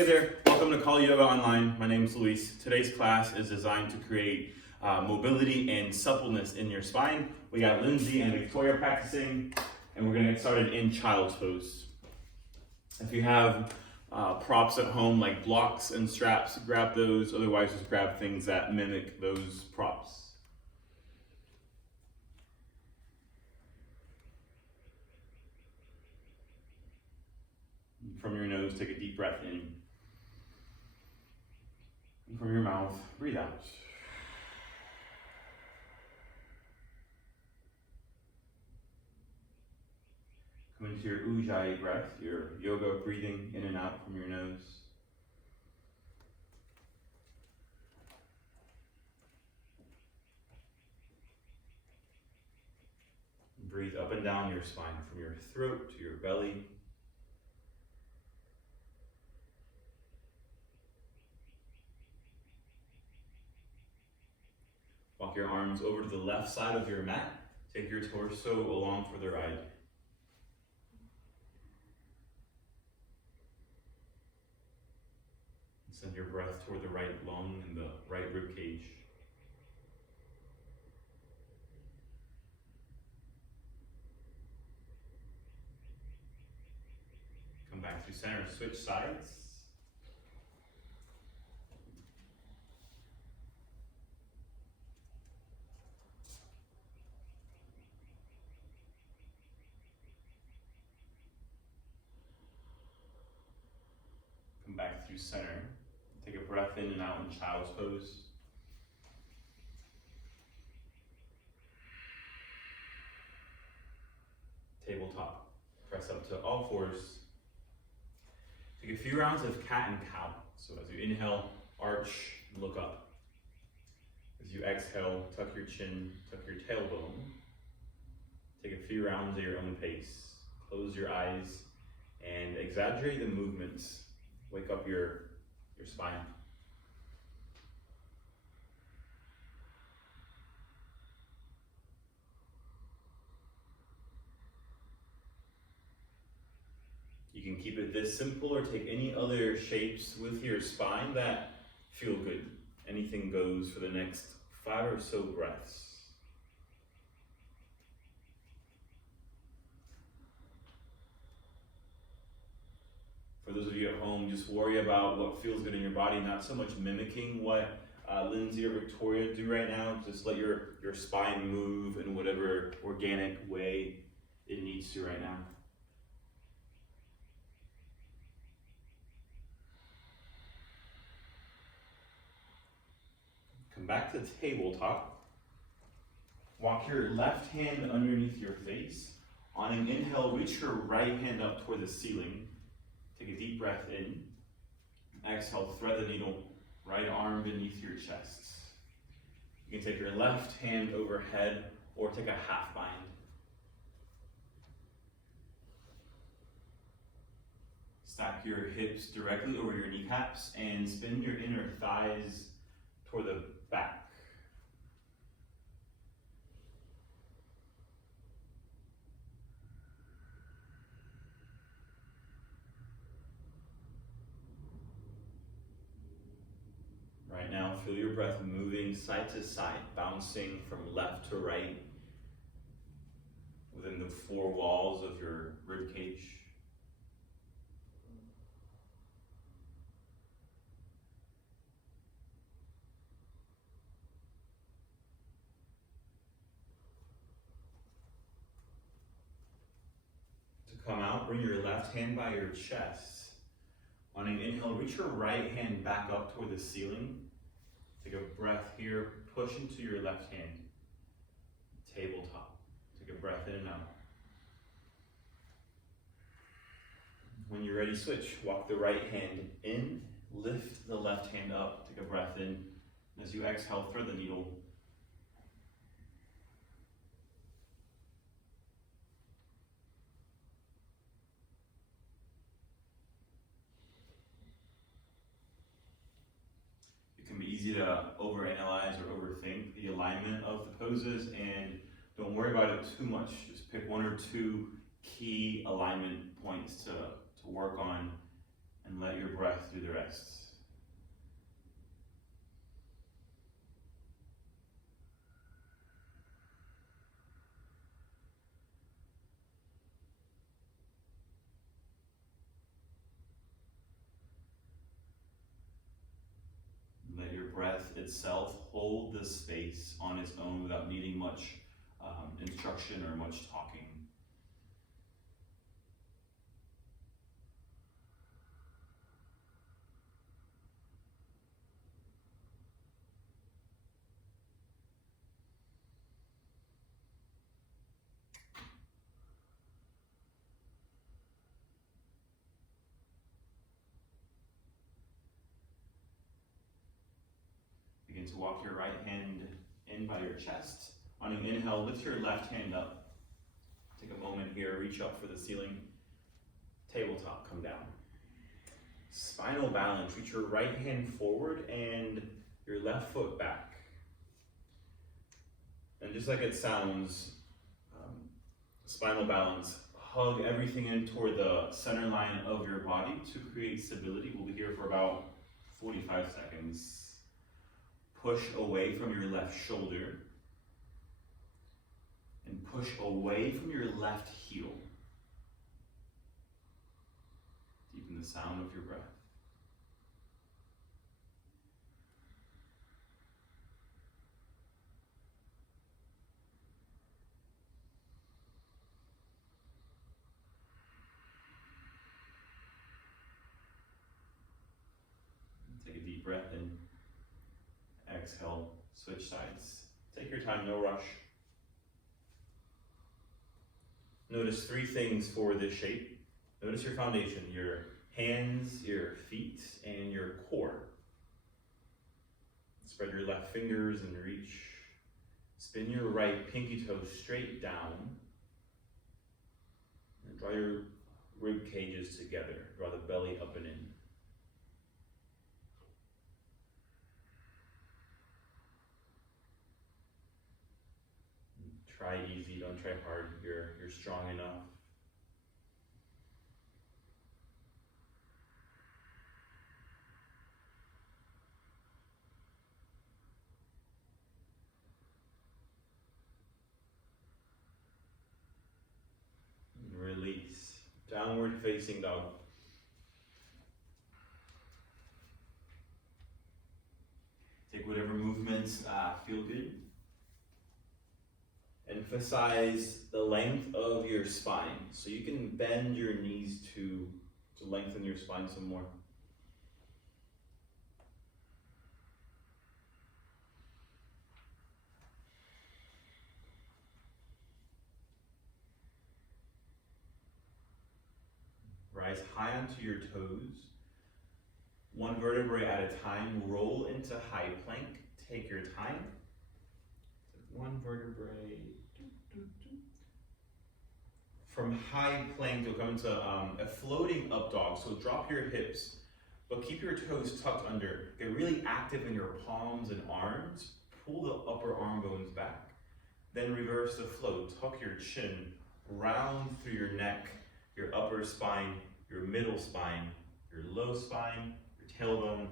Hey there, welcome to Khali Yoga Online. My name is Luis. Today's class is designed to create mobility and suppleness in your spine. We got Lindsay and Victoria practicing, and we're gonna get started in child's pose. If you have props at home like blocks and straps, grab those. Otherwise, just grab things that mimic those props. From your nose, take a deep breath in. And from your mouth, breathe out. Come into your ujjayi breath, your yoga breathing in and out from your nose. Breathe up and down your spine from your throat to your belly. Walk your arms over to the left side of your mat. Take your torso along for the ride. Send your breath toward the right lung and the right rib cage. Come back to center, switch sides. Come back through center. Take a breath in and out in child's pose. Tabletop. Press up to all fours. Take a few rounds of cat and cow. So as you inhale, arch, look up. As you exhale, tuck your chin, tuck your tailbone. Take a few rounds at your own pace. Close your eyes and exaggerate the movements. Wake up your spine. You can keep it this simple or take any other shapes with your spine that feel good. Anything goes for the next 5 or so breaths. For those of you at home, just worry about what feels good in your body, not so much mimicking what Lindsay or Victoria do right now. Just let your spine move in whatever organic way it needs to right now. Come back to tabletop. Walk your left hand underneath your face. On an inhale, reach your right hand up toward the ceiling. Take a deep breath in. Exhale, thread the needle, right arm beneath your chest. You can take your left hand overhead or take a half bind. Stack your hips directly over your kneecaps and spin your inner thighs toward the back. Right now, feel your breath moving side to side, bouncing from left to right within the 4 walls of your rib cage. To come out, bring your left hand by your chest. On an inhale, reach your right hand back up toward the ceiling. Take a breath here, push into your left hand. Tabletop. Take a breath in and out. When you're ready, switch. Walk the right hand in, lift the left hand up, take a breath in. As you exhale, thread the needle. Easy to overanalyze or overthink the alignment of the poses, and don't worry about it too much. Just pick 1 or 2 key alignment points to work on And let your breath do the rest. Let your breath itself hold the space on its own without needing much instruction or much talking. Begin to walk your right hand in by your chest. On an inhale, lift your left hand up. Take a moment here, reach up for the ceiling. Tabletop, come down. Spinal balance, reach your right hand forward and your left foot back. And just like it sounds, spinal balance, hug everything in toward the center line of your body to create stability. We'll be here for about 45 seconds. Push away from your left shoulder and push away from your left heel. Deepen the sound of your breath. Take a deep breath in. Exhale, switch sides. Take your time, no rush. Notice three things for this shape. Notice your foundation, your hands, your feet, and your core. Spread your left fingers and reach. Spin your right pinky toe straight down. And draw your rib cages together. Draw the belly up and in. Try easy, don't try hard. You're strong enough. And release. Downward facing dog. Take whatever movements feel good. Emphasize the length of your spine. So you can bend your knees to lengthen your spine some more. Rise high onto your toes. One vertebrae at a time. Roll into high plank. Take your time. One vertebrae. From high plank, you'll come into a floating up dog. So drop your hips, but keep your toes tucked under. Get really active in your palms and arms. Pull the upper arm bones back. Then reverse the float. Tuck your chin, round through your neck, your upper spine, your middle spine, your low spine, your tailbone,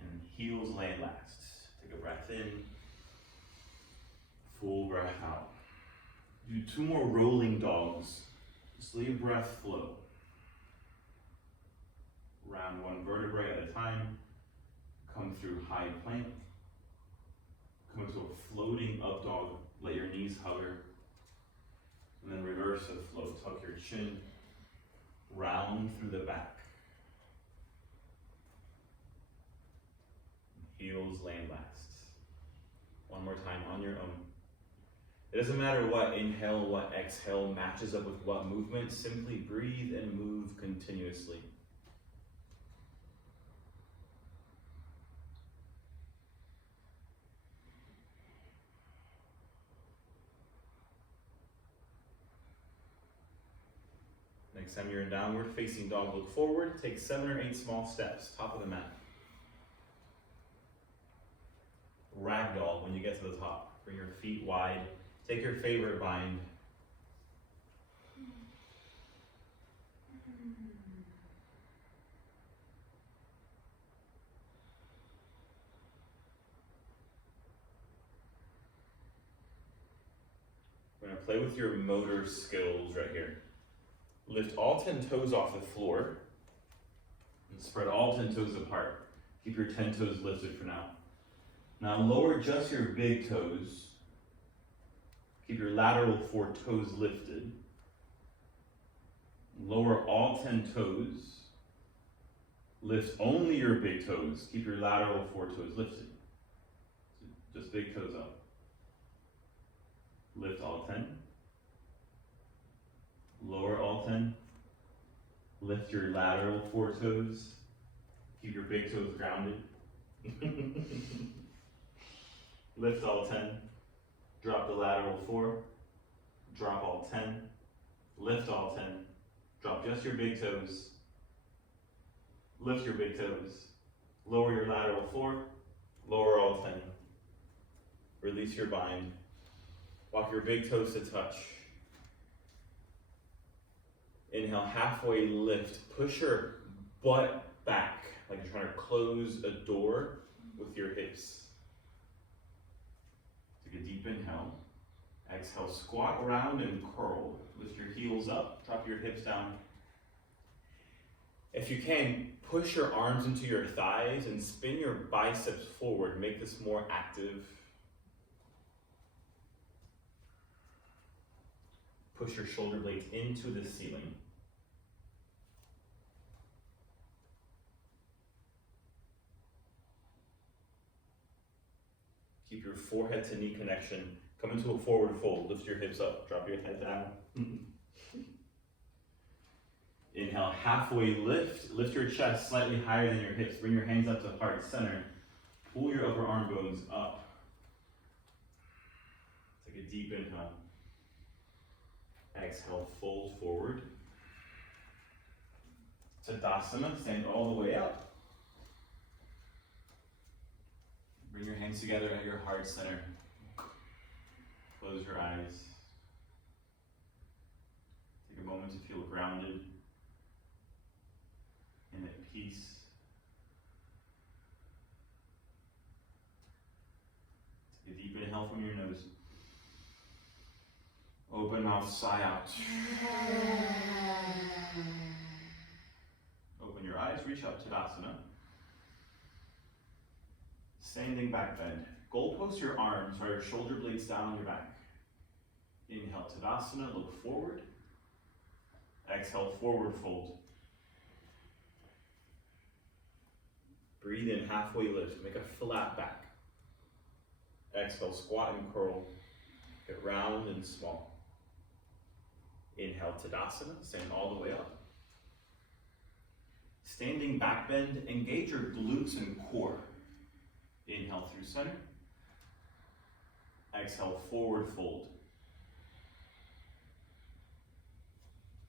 and heels land last. Take a breath in. Full breath out. Do 2 more rolling dogs. Just let your breath flow. Round one vertebrae at a time. Come through high plank. Come into a floating up dog. Let your knees hover. And then reverse the flow. Tuck your chin. Round through the back. Heels land last. One more time on your own. It doesn't matter what inhale, what exhale matches up with what movement. Simply breathe and move continuously. Next time you're in downward facing dog, look forward. Take 7 or 8 small steps, top of the mat. Ragdoll when you get to the top. Bring your feet wide. Take your favorite bind. You're gonna play with your motor skills right here. Lift all 10 toes off the floor and spread all 10 toes apart. Keep your 10 toes lifted for now. Now lower just your big toes. Keep your lateral 4 toes lifted. Lower all 10 toes. Lift only your big toes. Keep your lateral 4 toes lifted. So just big toes up. Lift all 10. Lower all 10. Lift your lateral 4 toes. Keep your big toes grounded. Lift all 10. Drop the lateral 4. Drop all 10. Lift all 10. Drop just your big toes. Lift your big toes. Lower your lateral 4. Lower all 10. Release your bind. Walk your big toes to touch. Inhale, halfway lift. Push your butt back, like you're trying to close a door with your hips. Take a deep inhale. Exhale, squat around and curl. Lift your heels up, drop your hips down. If you can, push your arms into your thighs and spin your biceps forward. Make this more active. Push your shoulder blades into the ceiling. Keep your forehead to knee connection. Come into a forward fold. Lift your hips up. Drop your head down. Inhale, halfway lift. Lift your chest slightly higher than your hips. Bring your hands up to heart center. Pull your upper arm bones up. Take a deep inhale. Exhale, fold forward. Tadasana, stand all the way up. Bring your hands together at your heart center. Close your eyes. Take a moment to feel grounded and at peace. Take a deep inhale from your nose. Open mouth, sigh out. Open your eyes, reach up, Tadasana. Standing back bend. Goalpost your arms, or your shoulder blades down on your back. Inhale, Tadasana, look forward. Exhale, forward fold. Breathe in, halfway lift, make a flat back. Exhale, squat and curl. Get round and small. Inhale, Tadasana, stand all the way up. Standing back bend, engage your glutes and core. Inhale through center. Exhale, forward fold.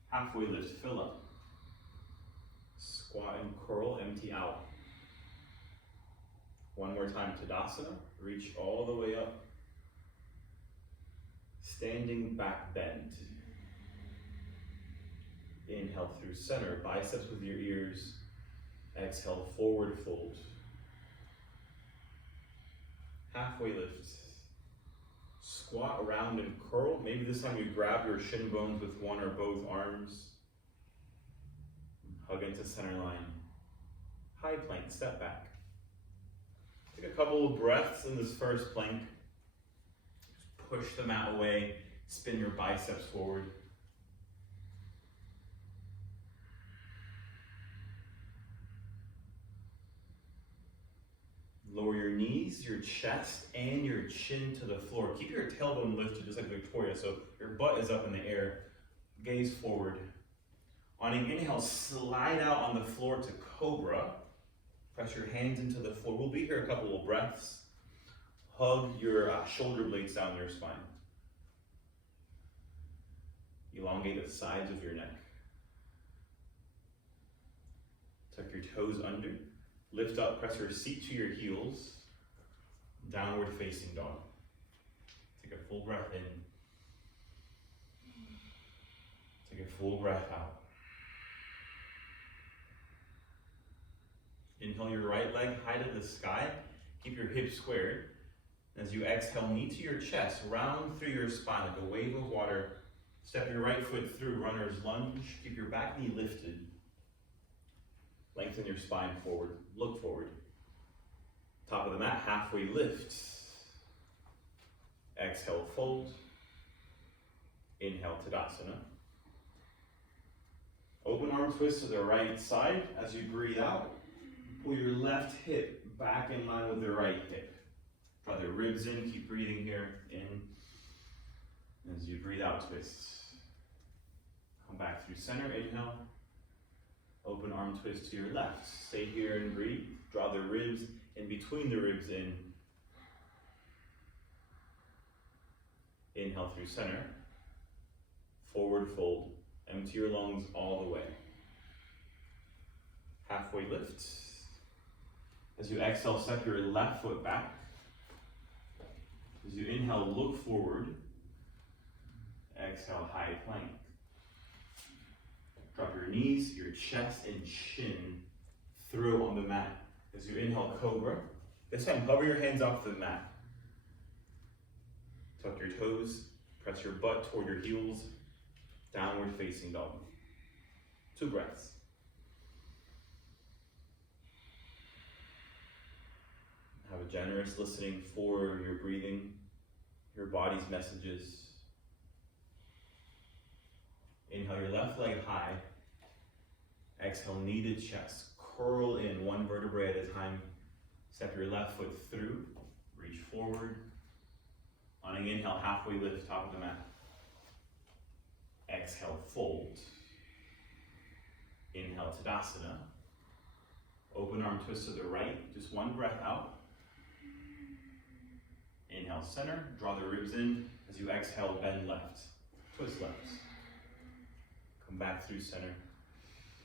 Halfway lift, fill up. Squat and curl, empty out. One more time, Tadasana, reach all the way up. Standing back bend. Inhale through center, biceps with your ears. Exhale, forward fold. Halfway lift. Squat around and curl. Maybe this time you grab your shin bones with one or both arms. Hug into center line. High plank, step back. Take a couple of breaths in this first plank. Just push the mat away. Spin your biceps forward. Lower your knees, your chest, and your chin to the floor. Keep your tailbone lifted just like Victoria, so your butt is up in the air. Gaze forward. On an inhale, slide out on the floor to Cobra. Press your hands into the floor. We'll be here a couple of breaths. Hug your shoulder blades down your spine. Elongate the sides of your neck. Tuck your toes under. Lift up, press your seat to your heels. Downward facing dog. Take a full breath in. Take a full breath out. Inhale your right leg high to the sky. Keep your hips squared. As you exhale, knee to your chest, round through your spine like a wave of water. Step your right foot through, runner's lunge. Keep your back knee lifted. Lengthen your spine forward, look forward. Top of the mat, halfway lift. Exhale, fold. Inhale, Tadasana. Open arm twist to the right side. As you breathe out, pull your left hip back in line with the right hip. Draw the ribs in, keep breathing here, in. As you breathe out, twist. Come back through center, inhale. Open arm twist to your left. Stay here and breathe. Draw the ribs in between the ribs in. Inhale through center. Forward fold. Empty your lungs all the way. Halfway lift. As you exhale, step your left foot back. As you inhale, look forward. Exhale, high plank. Drop your knees, your chest and chin through on the mat. As you inhale, cobra. This time, hover your hands off the mat. Tuck your toes, press your butt toward your heels. Downward facing dog. 2 breaths. Have a generous listening for your breathing, your body's messages. Inhale your left leg high. Exhale, knee to chest. Curl in 1 vertebrae at a time. Step your left foot through. Reach forward. On an inhale, halfway lift, top of the mat. Exhale, fold. Inhale, Tadasana. Open arm twist to the right. Just 1 breath out. Inhale, center. Draw the ribs in. As you exhale, bend left. Twist left. Come back through center.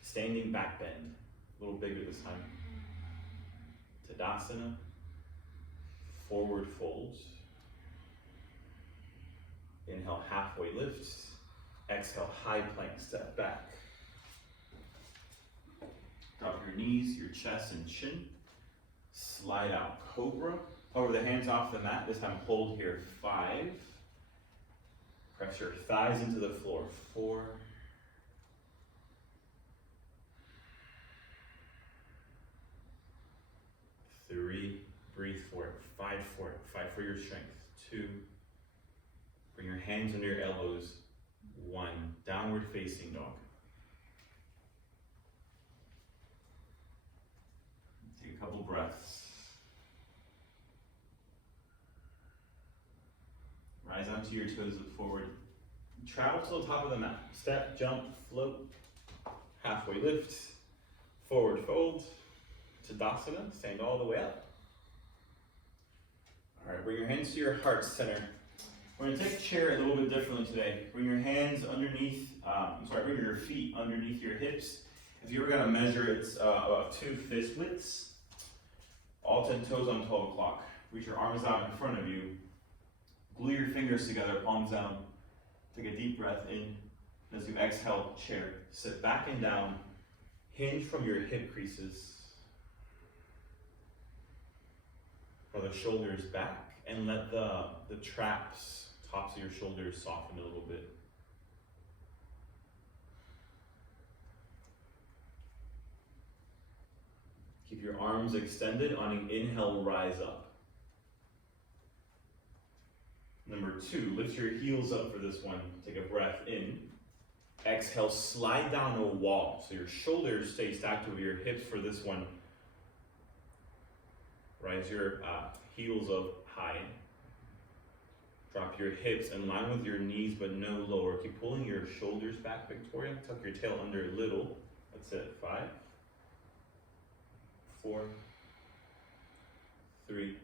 Standing back bend. A little bigger this time. Tadasana. Forward fold. Inhale, halfway lift. Exhale, high plank, step back. Drop your knees, your chest and chin. Slide out, cobra. Hover the hands off the mat. This time hold here, 5. Press your thighs into the floor, 4. 3, breathe for it, 5 for it, 5 for your strength, 2. Bring your hands under your elbows, 1, downward facing dog. Take a couple breaths. Rise onto your toes, look forward. Travel to the top of the mat. Step, jump, float, halfway lift, forward fold, Tadasana, stand all the way up. All right, bring your hands to your heart center. We're gonna take a chair a little bit differently today. Bring your hands underneath, bring your feet underneath your hips. If you were gonna measure, it's about 2 fist widths. All 10 toes on 12 o'clock. Reach your arms out in front of you. Glue your fingers together, palms down. Take a deep breath in. As you exhale, chair. Sit back and down. Hinge from your hip creases. Draw the shoulders back and let the traps, tops of your shoulders soften a little bit. Keep your arms extended. On an inhale, rise up. Number 2, lift your heels up for this one. Take a breath in. Exhale, slide down a wall. So your shoulders stay stacked over your hips for this one. Rise your heels up high. Drop your hips in line with your knees, but no lower. Keep pulling your shoulders back, Victoria. Tuck your tail under a little. That's it. 5, 4, 3,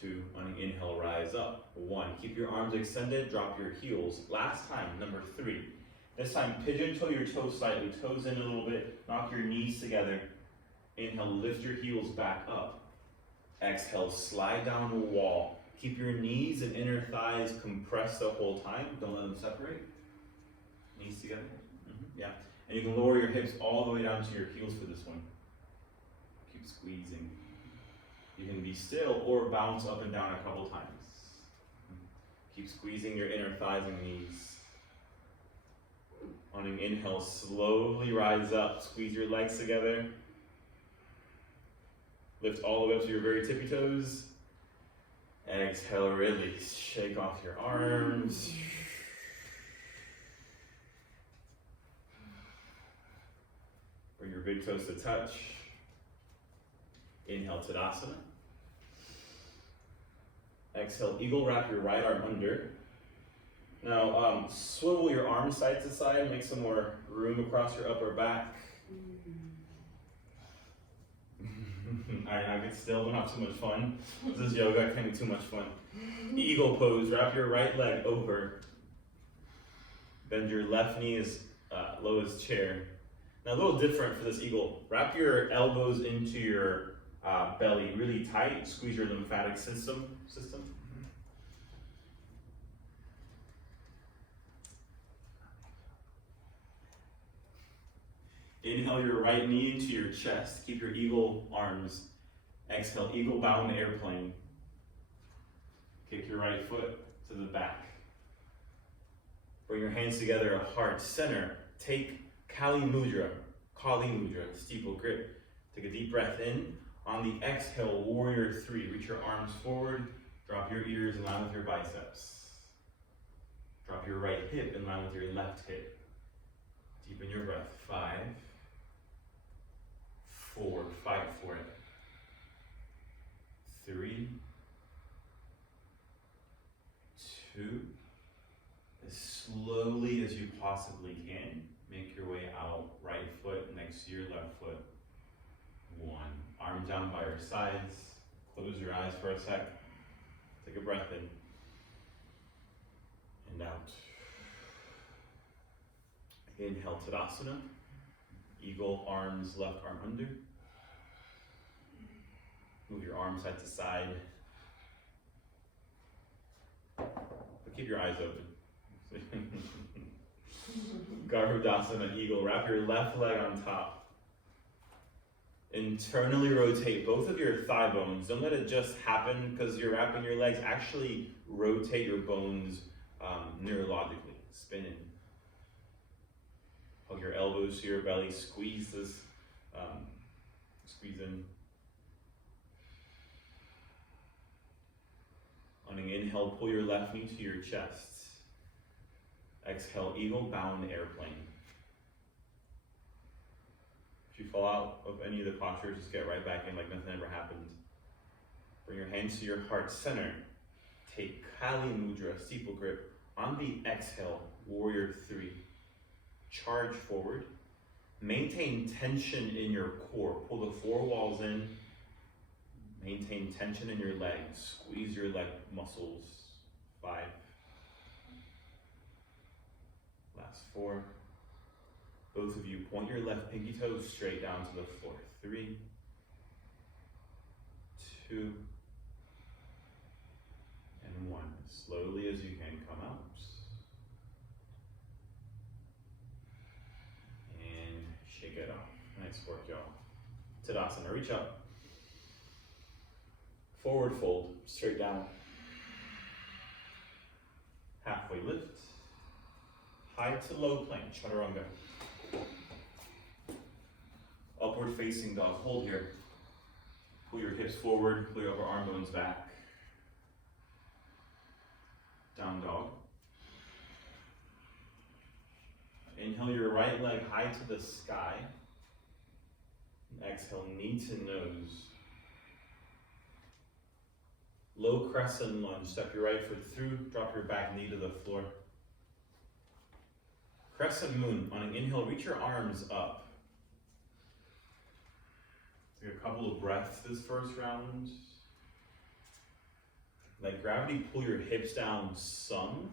2. On an inhale, rise up. 1. Keep your arms extended. Drop your heels. Last time, number 3. This time, pigeon toe your toes slightly. Toes in a little bit. Knock your knees together. Inhale, lift your heels back up. Exhale, slide down the wall. Keep your knees and inner thighs compressed the whole time. Don't let them separate. Knees together. Yeah. And you can lower your hips all the way down to your heels for this one. Keep squeezing. You can be still or bounce up and down a couple times. Keep squeezing your inner thighs and knees. On an inhale, slowly rise up. Squeeze your legs together. Lift all the way up to your very tippy toes. Exhale, release. Shake off your arms. Bring your big toes to touch. Inhale, Tadasana. Exhale, eagle, wrap your right arm under. Now, swivel your arms side to side, make some more room across your upper back. I get still, don't have too much fun. This is yoga, it can't be too much fun. Eagle pose, wrap your right leg over. Bend your left knee as low as chair. Now, a little different for this eagle. Wrap your elbows into your belly really tight, squeeze your lymphatic system. Inhale your right knee into your chest. Keep your eagle arms. Exhale, eagle bound airplane. Kick your right foot to the back. Bring your hands together at heart center. Take Khali Mudra, steeple grip. Take a deep breath in. On the exhale, warrior three. Reach your arms forward. Drop your ears in line with your biceps. Drop your right hip in line with your left hip. Deepen your breath. 5, 4, fight for it. 3, 2, as slowly as you possibly can, make your way out, right foot next to your left foot. 1, arms down by your sides, close your eyes for a sec, take a breath in, and out. Inhale, Tadasana, eagle, arms, left arm under. Move your arms side to side, but keep your eyes open. Garudasana, eagle, wrap your left leg on top. Internally rotate both of your thigh bones. Don't let it just happen because you're wrapping your legs. Actually rotate your bones neurologically, spinning. Hug your elbows to your belly, squeeze this, squeeze in. On an inhale, pull your left knee to your chest. Exhale, eagle bound airplane. If you fall out of any of the postures, just get right back in like nothing ever happened. Bring your hands to your heart center. Take Khali Mudra, steeple grip. On the exhale, warrior three. Charge forward. Maintain tension in your core. Pull the four walls in. Maintain tension in your legs. Squeeze your leg muscles. 5. Last 4. Both of you point your left pinky toes straight down to the floor. 3, 2, and 1. Slowly as you can, come out. And shake it off. Nice work, y'all. Tadasana, reach up. Forward fold, straight down. Halfway lift. High to low plank, chaturanga. Upward facing dog, hold here. Pull your hips forward, pull your upper arm bones back. Down dog. Inhale your right leg high to the sky. And exhale, knee to nose. Low crescent lunge, step your right foot through, drop your back knee to the floor. Crescent moon, on an inhale, reach your arms up. Take a couple of breaths this first round. Let gravity pull your hips down some,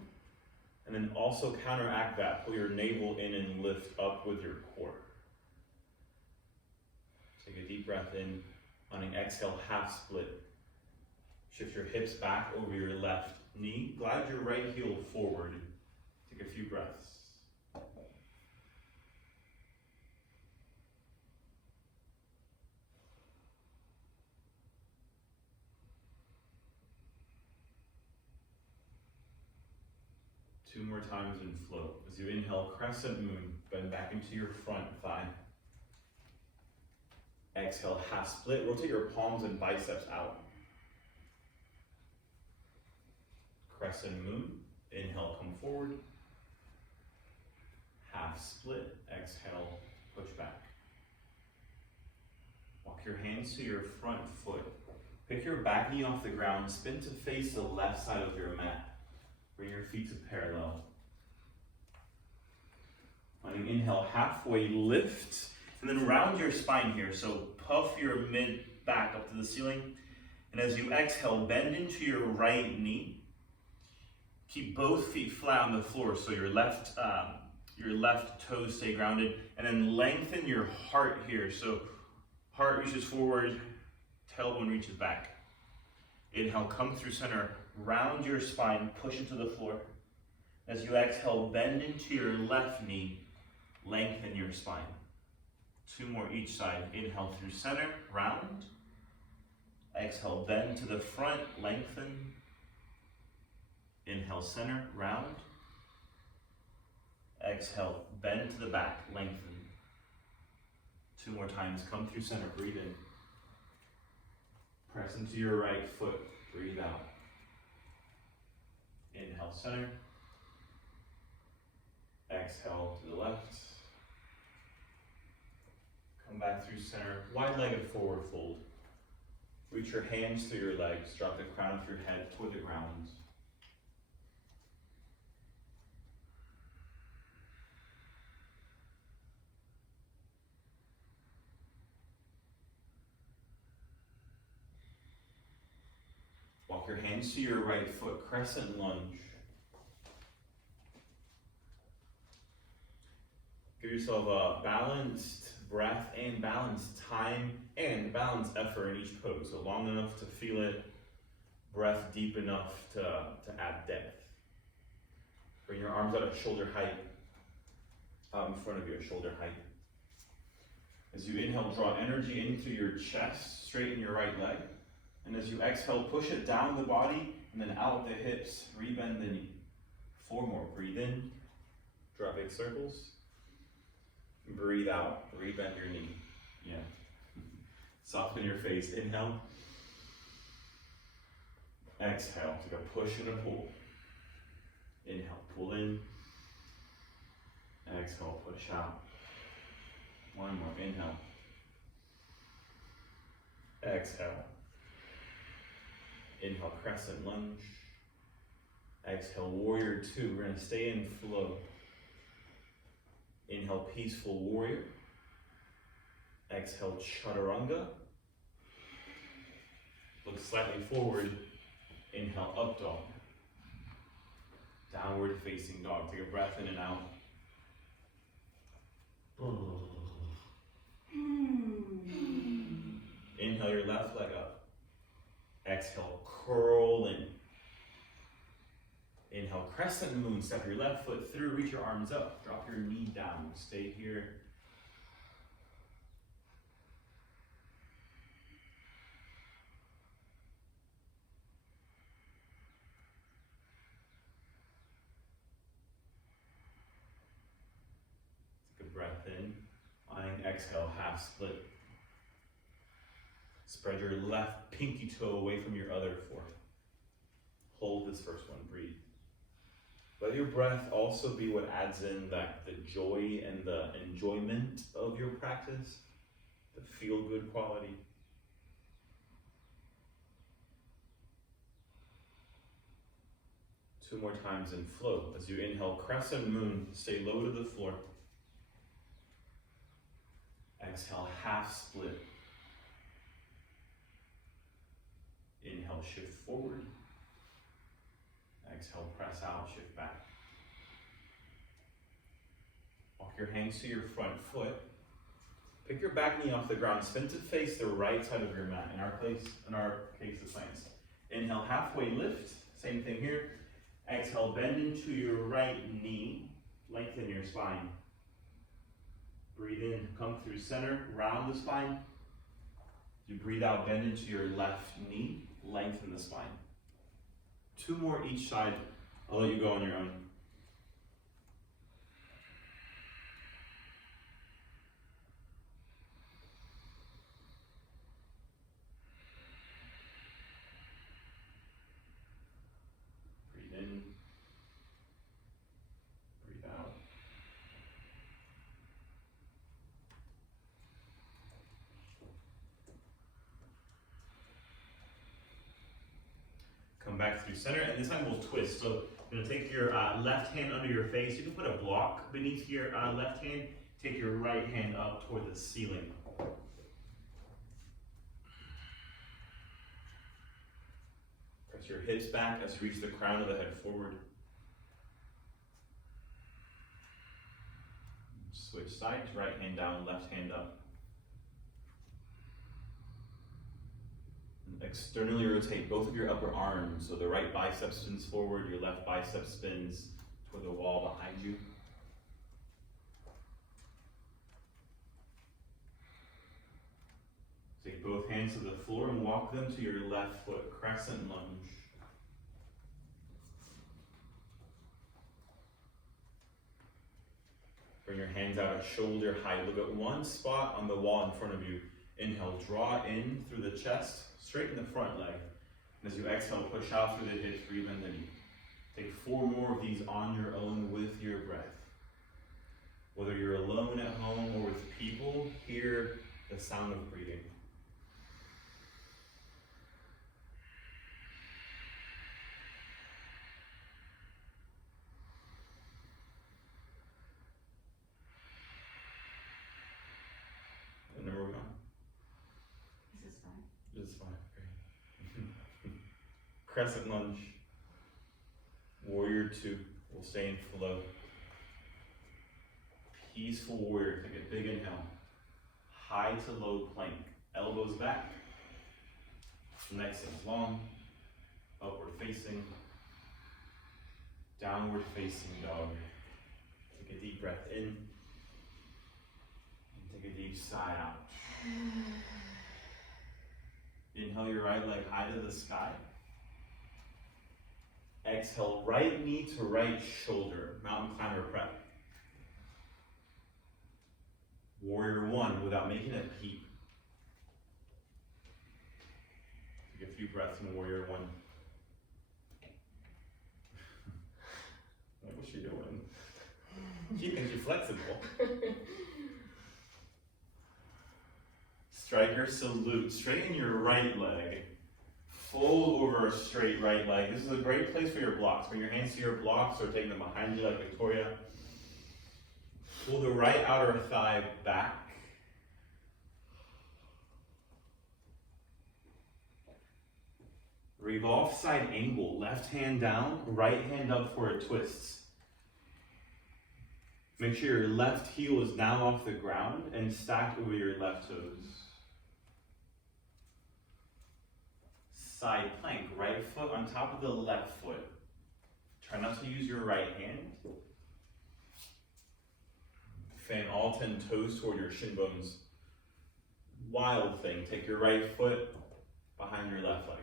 and then also counteract that. Pull your navel in and lift up with your core. Take a deep breath in. On an exhale, half split. Shift your hips back over your left knee. Glide your right heel forward. Take a few breaths. 2 more times and float. As you inhale, crescent moon, bend back into your front thigh. Exhale, half split, rotate your palms and biceps out. Crescent moon, inhale, come forward. Half split, exhale, push back. Walk your hands to your front foot. Pick your back knee off the ground, spin to face the left side of your mat. Bring your feet to parallel. On an inhale, halfway lift, and then round your spine here. So puff your mid back up to the ceiling. And as you exhale, bend into your right knee. Keep both feet flat on the floor so your left toes stay grounded. And then lengthen your heart here. So heart reaches forward, tailbone reaches back. Inhale, come through center, round your spine, push into the floor. As you exhale, bend into your left knee, lengthen your spine. 2 more each side. Inhale through center, round. Exhale, bend to the front, lengthen. Inhale, center, round. Exhale, bend to the back, lengthen. 2 more times. Come through center, breathe in. Press into your right foot, breathe out. Inhale, center. Exhale to the left. Come back through center, wide-legged forward fold. Reach your hands through your legs, drop the crown of your head toward the ground. Walk your hands to your right foot, crescent lunge. Give yourself a balanced breath and balanced time and balanced effort in each pose. So long enough to feel it, breath deep enough to add depth. Bring your arms out at shoulder height, out in front of you at shoulder height. As you inhale, draw energy in through your chest, straighten your right leg. And as you exhale, push it down the body and then out the hips, rebend the knee. 4 more, breathe in, draw big circles. Breathe out, rebend your knee. Yeah. Soften your face, inhale. Exhale, take a push and a pull. Inhale, pull in. Exhale, push out. 1 more, inhale. Exhale. Inhale, crescent lunge. Exhale, warrior 2. We're gonna stay in flow. Inhale, peaceful warrior. Exhale, chaturanga. Look slightly forward. Inhale, up dog. Downward facing dog. Take a breath in and out. Inhale your left leg up. Exhale, curl in. Inhale, crescent moon, step your left foot through, reach your arms up, drop your knee down, stay here. Take a breath in, and exhale, half split. Spread your left pinky toe away from your other foot. Hold this first one, breathe. Let your breath also be what adds in the joy and the enjoyment of your practice, the feel-good quality. Two more times in flow. As you inhale, crescent moon, stay low to the floor. Exhale, half split. Inhale, shift forward. Exhale, press out, shift back. Walk your hands to your front foot. Pick your back knee off the ground. Spin to face the right side of your mat. In our case, the science. Inhale, halfway lift. Same thing here. Exhale, bend into your right knee. Lengthen your spine. Breathe in, come through center, round the spine. You breathe out, bend into your left knee. Lengthen the spine. Two more each side. I'll let you go on your own. back through center, and this time we'll twist. So you're gonna take your left hand under your face. You can put a block beneath your left hand. Take your right hand up toward the ceiling. Press your hips back as you reach the crown of the head forward. Switch sides, right hand down, left hand up. And externally rotate both of your upper arms, so the right bicep spins forward, your left bicep spins toward the wall behind you. Take both hands to the floor and walk them to your left foot, crescent lunge. Bring your hands out at shoulder height. Look at one spot on the wall in front of you. Inhale, draw in through the chest, straighten the front leg. And as you exhale, push out through the hips, rebend the knee. Take 4 more of these on your own with your breath. Whether you're alone at home or with people, hear the sound of breathing. This is fine, great. Crescent lunge. Warrior 2, we'll stay in flow. Peaceful warrior, take a big inhale. High to low plank, elbows back. Next is long, upward facing, downward facing dog. Take a deep breath in, and take a deep sigh out. Inhale your right leg high to the sky. Exhale, right knee to right shoulder, mountain climber prep. Warrior 1 without making a peep. Take a few breaths in warrior 1. What's she doing? She thinks you're flexible. Striker salute. Straighten your right leg. Fold over a straight right leg. This is a great place for your blocks. Bring your hands to your blocks or take them behind you like Victoria. Pull the right outer thigh back. Revolve side angle. Left hand down, right hand up for a twist. Make sure your left heel is down off the ground and stacked over your left toes. Side plank, right foot on top of the left foot. Try not to use your right hand. Fan all 10 toes toward your shin bones. Wild thing, take your right foot behind your left leg.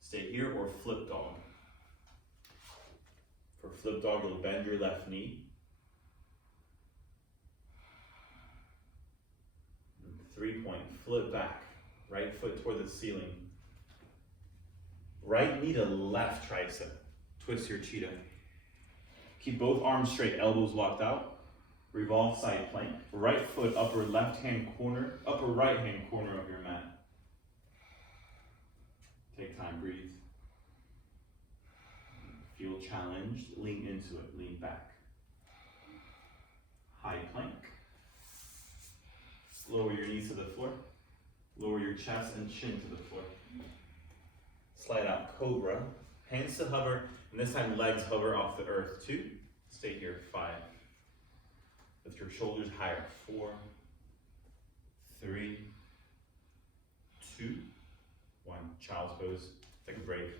Stay here or flip dog. For flip dog, you'll bend your left knee. 3-point, flip back. Right foot toward the ceiling. Right knee to left tricep. Twist your cheetah. Keep both arms straight, elbows locked out. Revolve side plank. Right foot upper left hand corner, upper right hand corner of your mat. Take time, breathe. Feel challenged, lean into it, lean back. High plank. Lower your knees to the floor. Lower your chest and chin to the floor. Slide out, cobra. Hands to hover, and this time legs hover off the earth. 2. Stay here, 5. Lift your shoulders higher. 4, 3, 2, 1. Child's pose. Take a break.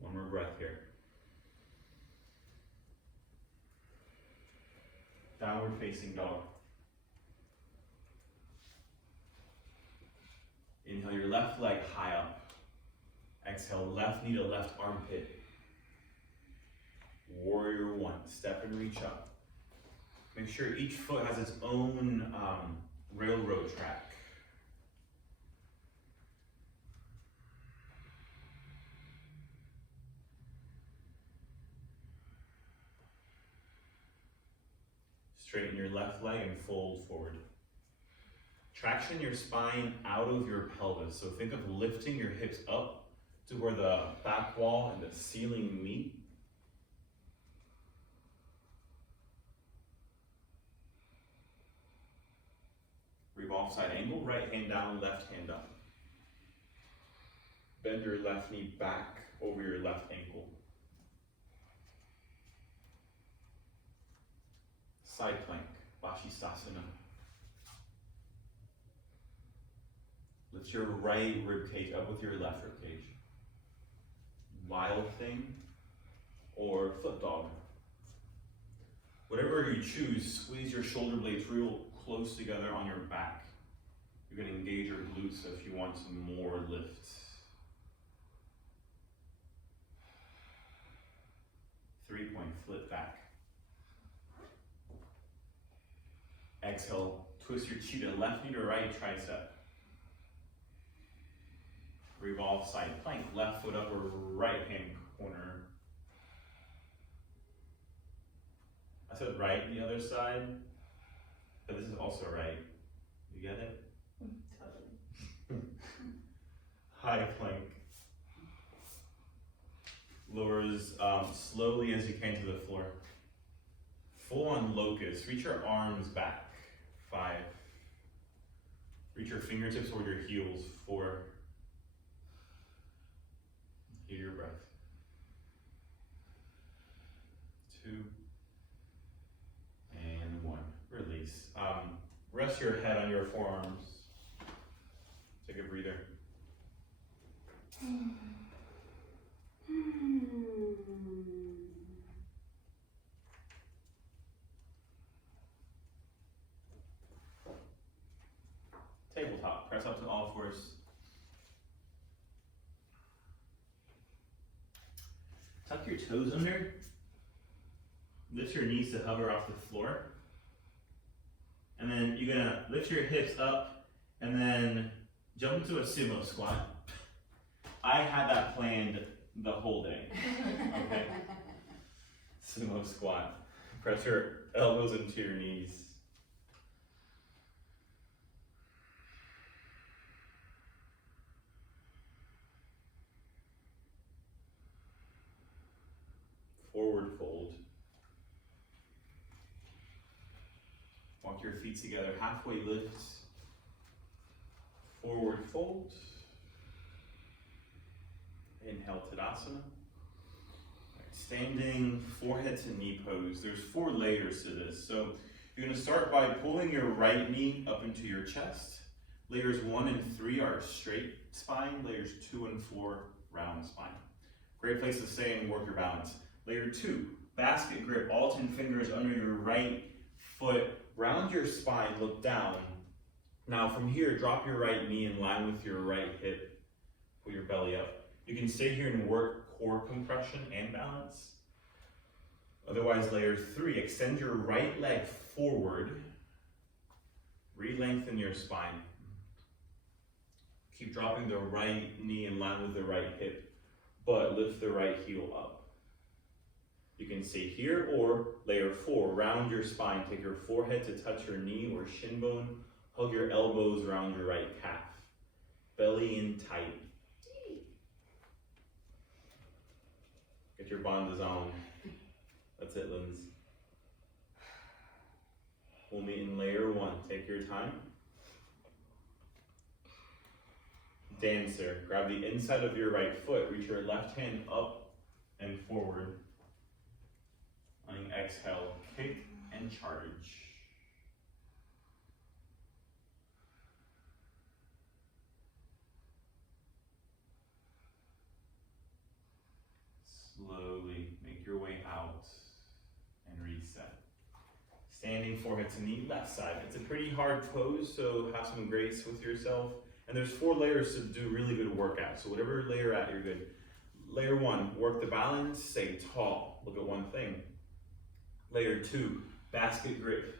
One more breath here. Downward facing dog. Inhale your left leg high up. Exhale, left knee to left armpit. Warrior 1, step and reach up. Make sure each foot has its own railroad track. Straighten your left leg and fold forward. Traction your spine out of your pelvis. So think of lifting your hips up to where the back wall and the ceiling meet. Revolve side angle, right hand down, left hand up. Bend your left knee back over your left ankle. Side plank, Vashisthasana. Lift your right rib cage up with your left rib cage. Wild thing or foot dog. Whatever you choose, squeeze your shoulder blades real close together on your back. You're going to engage your glutes if you want some more lift. 3-point flip back. Exhale, twist your cheetah, left knee to right tricep. Revolve side plank, left foot upper, right hand corner. I said right the other side, but this is also right. You get it? Totally. High plank. Lowers slowly as you can to the floor. Full on locust. Reach your arms back. 5. Reach your fingertips toward your heels. 4. Hear your breath. 2. And 1. Release. Rest your head on your forearms. Take a breather. Tabletop. Press up to all fours. Tuck your toes under. Lift your knees to hover off the floor. And then you're gonna lift your hips up and then jump into a sumo squat. I had that planned the whole day. Okay. Sumo squat. Press your elbows into your knees. Forward fold. Walk your feet together, halfway lift. Forward fold. Inhale, Tadasana. Standing forehead to knee pose. There's 4 layers to this. So you're going to start by pulling your right knee up into your chest. Layers 1 and 3 are straight spine. Layers 2 and 4, round spine. Great place to stay and work your balance. Layer 2, basket grip, all 10 fingers under your right foot. Round your spine, look down. Now from here, drop your right knee in line with your right hip. Pull your belly up. You can stay here and work core compression and balance. Otherwise, layer 3, extend your right leg forward. Re-lengthen your spine. Keep dropping the right knee in line with the right hip, but lift the right heel up. You can stay here, or layer 4, round your spine. Take your forehead to touch your knee or shin bone. Hug your elbows around your right calf. Belly in tight. Get your bandhas on. That's it, Linz. We'll meet in layer 1. Take your time. Dancer. Grab the inside of your right foot. Reach your left hand up and forward. On an exhale, kick and charge. Slowly make your way out and reset. Standing forehead to knee, left side. It's a pretty hard pose, so have some grace with yourself. And there's 4 layers to do really good work at. So whatever layer at, you're good. Layer 1, work the balance, stay tall. Look at one thing. Layer 2, basket grip.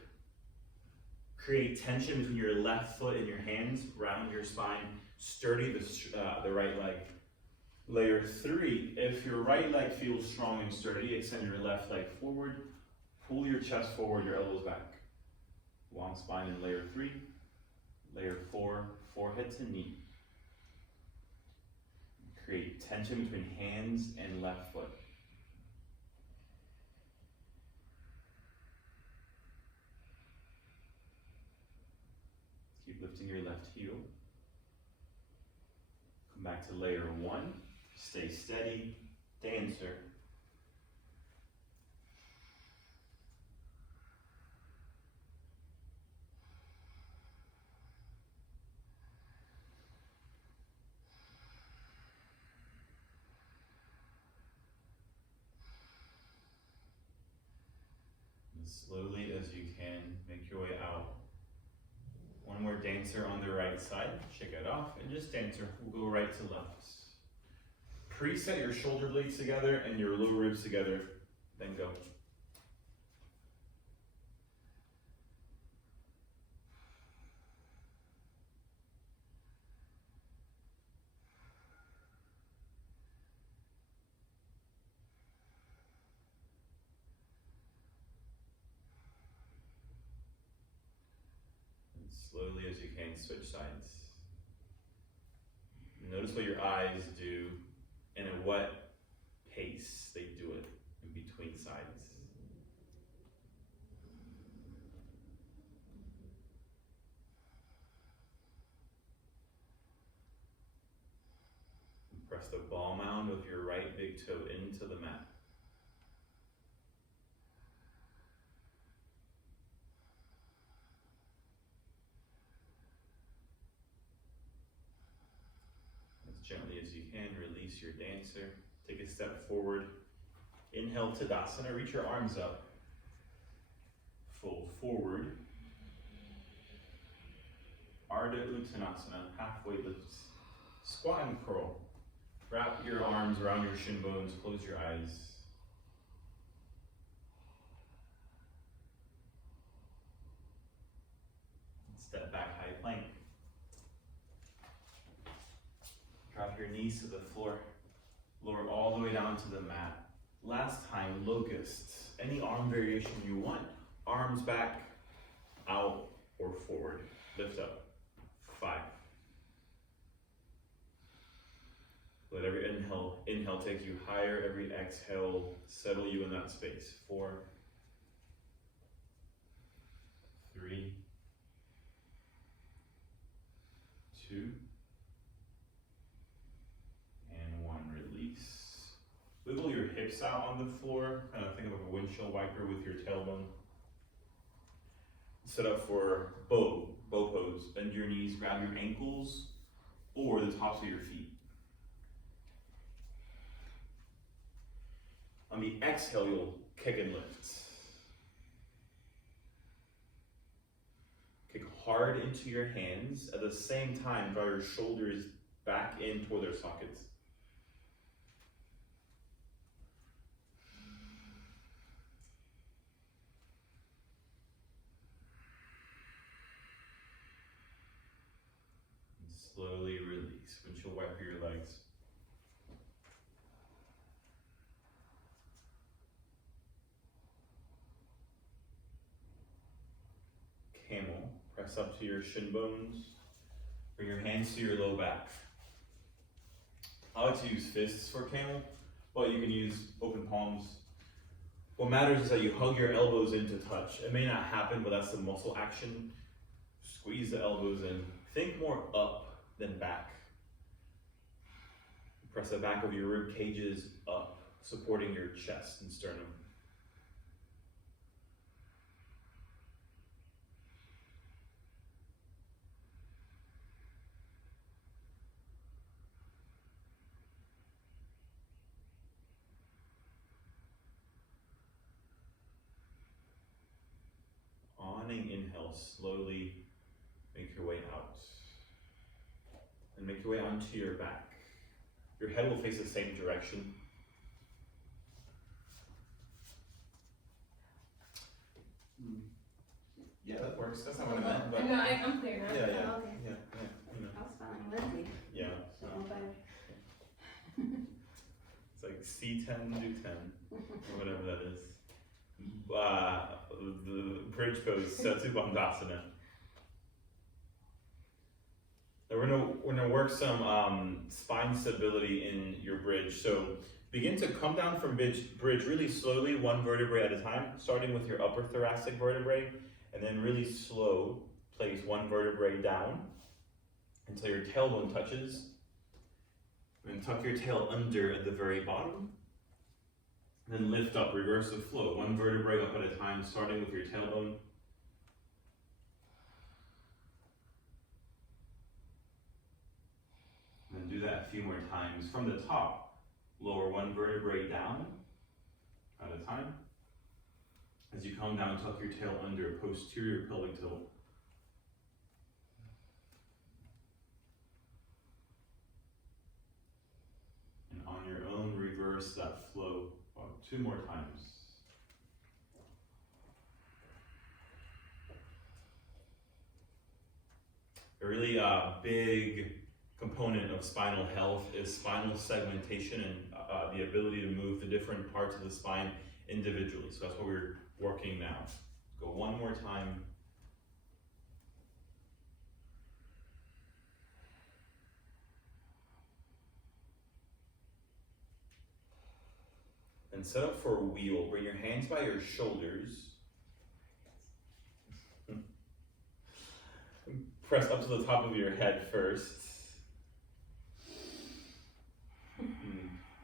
Create tension between your left foot and your hands, round your spine, sturdy the right leg. Layer 3, if your right leg feels strong and sturdy, extend your left leg forward, pull your chest forward, your elbows back. Long spine in layer 3. Layer 4, forehead to knee. Create tension between hands and left foot. Keep lifting your left heel. Come back to layer 1. Stay steady, dancer. Slowly as you can, make your way out. One more dancer on the right side. Shake it off and just dancer. We'll go right to left. Preset your shoulder blades together and your lower ribs together, then go. Slowly as you can, switch sides. Notice what your eyes do and at what pace they do it in between sides. Press the ball mound of your right big toe into the mat. Gently as you can, release your dancer. Take a step forward. Inhale, Tadasana. Reach your arms up. Fold forward. Ardha Uttanasana. Halfway lifts. Squat and curl. Wrap your arms around your shin bones. Close your eyes. Step back, high plank. Drop your knees to the floor. Lower all the way down to the mat. Last time, locusts. Any arm variation you want. Arms back, out, or forward. Lift up. 5. Let every inhale take you higher. Every exhale settle you in that space. 4, 3, 2, wiggle your hips out on the floor, kind of think of like a windshield wiper with your tailbone. Set up for bow pose. Bend your knees, grab your ankles or the tops of your feet. On the exhale, you'll kick and lift. Kick hard into your hands. At the same time, draw your shoulders back in toward their sockets. Slowly release. Windshield wiper your legs. Camel. Press up to your shin bones. Bring your hands to your low back. I like to use fists for camel, but you can use open palms. What matters is that you hug your elbows in to touch. It may not happen, but that's the muscle action. Squeeze the elbows in. Think more up than back. Press the back of your rib cages up, supporting your chest and sternum. Awning inhale, slowly make your way out. And make your way onto your back. Your head will face the same direction. Yeah, that works. That's not what I meant. But No, I'm clear now. yeah. Okay. You know. I was following Lindsay. Yeah. So I'm better. It's like C10 do 10, or whatever that is. the bridge pose, Setu Bandhasana. Now we're gonna work some spine stability in your bridge. So begin to come down from bridge really slowly, one vertebrae at a time, starting with your upper thoracic vertebrae, and then really slow, place one vertebrae down until your tailbone touches. And tuck your tail under at the very bottom. Then lift up, reverse the flow, one vertebrae up at a time, starting with your tailbone. And do that a few more times. From the top, lower one vertebrae down at a time. As you come down, tuck your tail under, posterior pelvic tilt. And on your own, reverse that flow about 2 more times. A really big component of spinal health is spinal segmentation and the ability to move the different parts of the spine individually. So that's what we're working now. Go one more time. And set up for a wheel. Bring your hands by your shoulders. Press up to the top of your head first.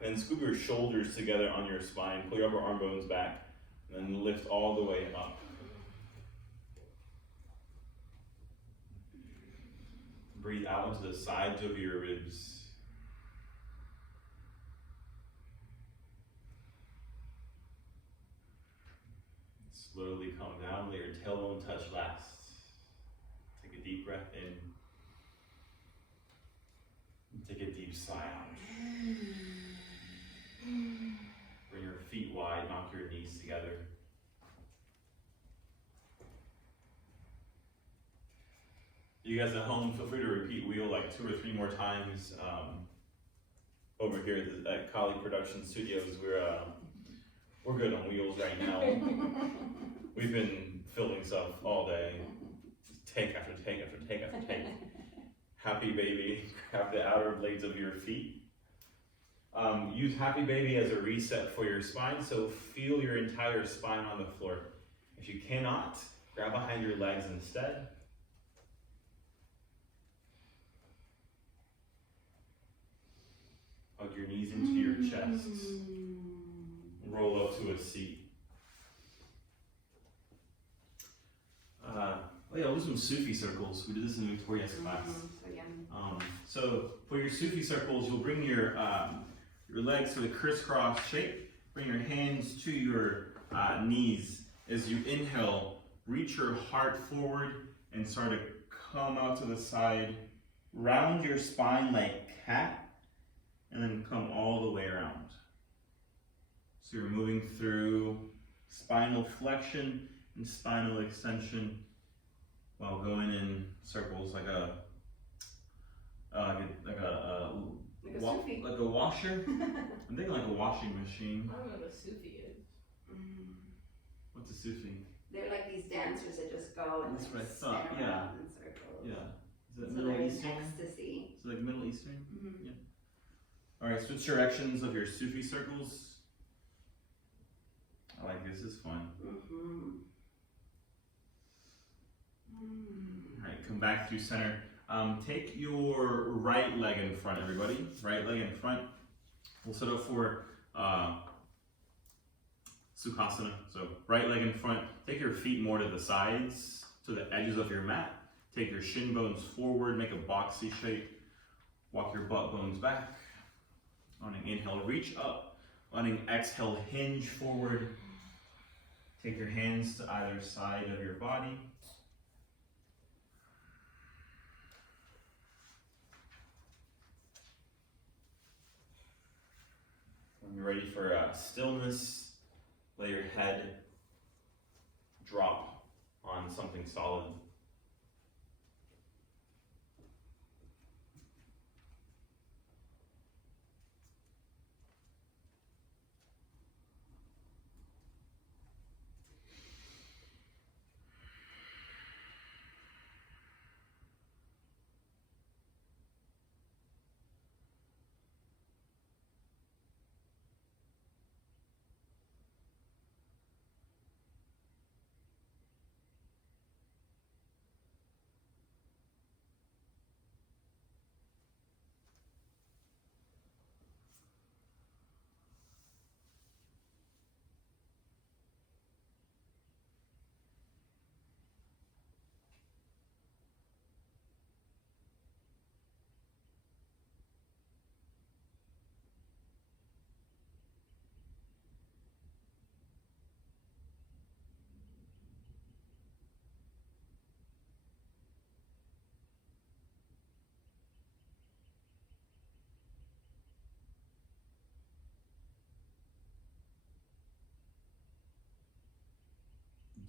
Then scoop your shoulders together on your spine. Pull your upper arm bones back. And then lift all the way up. Breathe out into the sides of your ribs. Slowly come down, let your tailbone touch last. Take a deep breath in. And take a deep sigh out. Bring your feet wide, knock your knees together. You guys at home, feel free to repeat wheel like 2 or 3 more times. Over here at Khali Production Studios, we're good on wheels right now. We've been filming stuff all day. Just take after take after take after take. Happy baby, grab the outer blades of your feet. Use happy baby as a reset for your spine, so feel your entire spine on the floor. If you cannot, grab behind your legs instead. Hug your knees into your chest. Roll up to a seat. We'll do some Sufi circles. We did this in Victoria's class. So for your Sufi circles, you'll bring your legs to a crisscross shape. Bring your hands to your knees. As you inhale, reach your heart forward and start to come out to the side. Round your spine like cat, and then come all the way around. So you're moving through spinal flexion and spinal extension while going in circles like a washer. I'm thinking like a washing machine. I don't know what a Sufi is. What's a Sufi? They're like these dancers that just go and That's what I spin thought, around yeah. in circles. Yeah. Is it So Middle they're in Eastern? ecstasy. Is it like Middle Eastern? Mm-hmm. Yeah. Alright, switch directions of your Sufi circles. I like this, is fun. Alright, come back through center. Take your right leg in front, everybody. Right leg in front. We'll set up for Sukhasana. So right leg in front. Take your feet more to the sides, to the edges of your mat. Take your shin bones forward, make a boxy shape. Walk your butt bones back. On an inhale, reach up. On an exhale, hinge forward. Take your hands to either side of your body. When you're ready for stillness, let your head drop on something solid.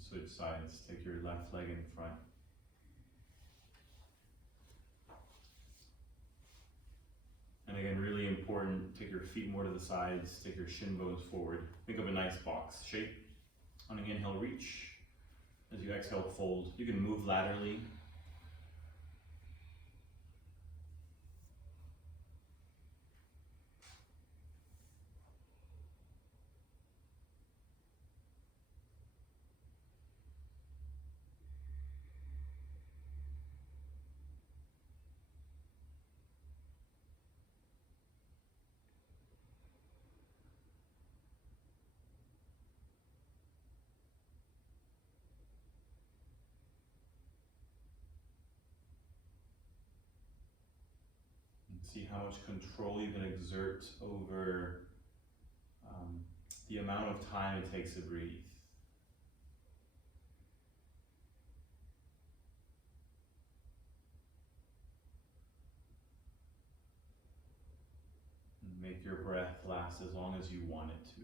Switch sides, take your left leg in front. And again, really important, take your feet more to the sides, take your shin bones forward. Think of a nice box shape. On an inhale, reach. As you exhale, fold. You can move laterally. See how much control you can exert over the amount of time it takes to breathe. And make your breath last as long as you want it to.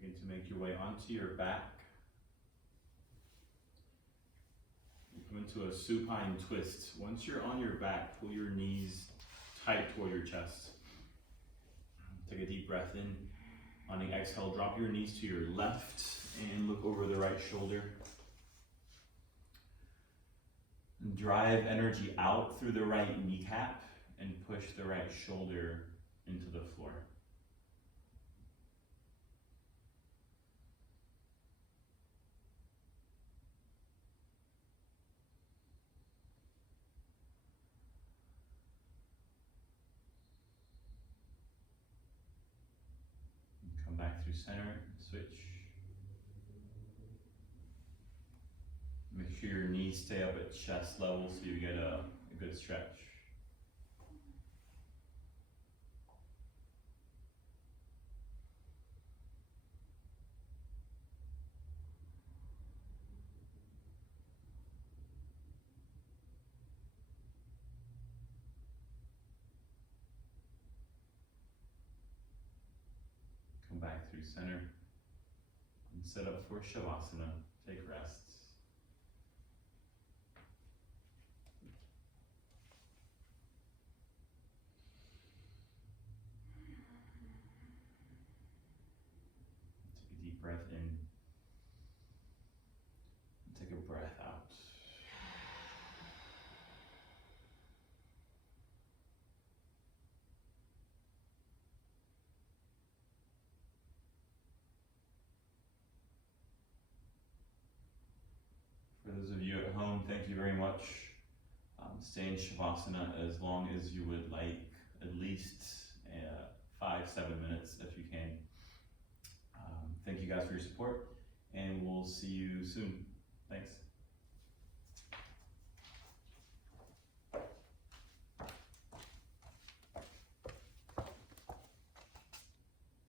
Begin to make your way onto your back. You come into a supine twist. Once you're on your back, pull your knees tight toward your chest. Take a deep breath in. On the exhale, drop your knees to your left and look over the right shoulder. And drive energy out through the right kneecap and push the right shoulder into the floor. Come back through center, switch. Make sure your knees stay up at chest level so you get a good stretch. Come back through center and set up for Shavasana. Take rest. Take a deep breath in. And take a breath out. For those of you at home, thank you very much. Stay in Shavasana as long as you would like, at least 5-7 minutes if you can. Thank you guys for your support, and we'll see you soon. Thanks.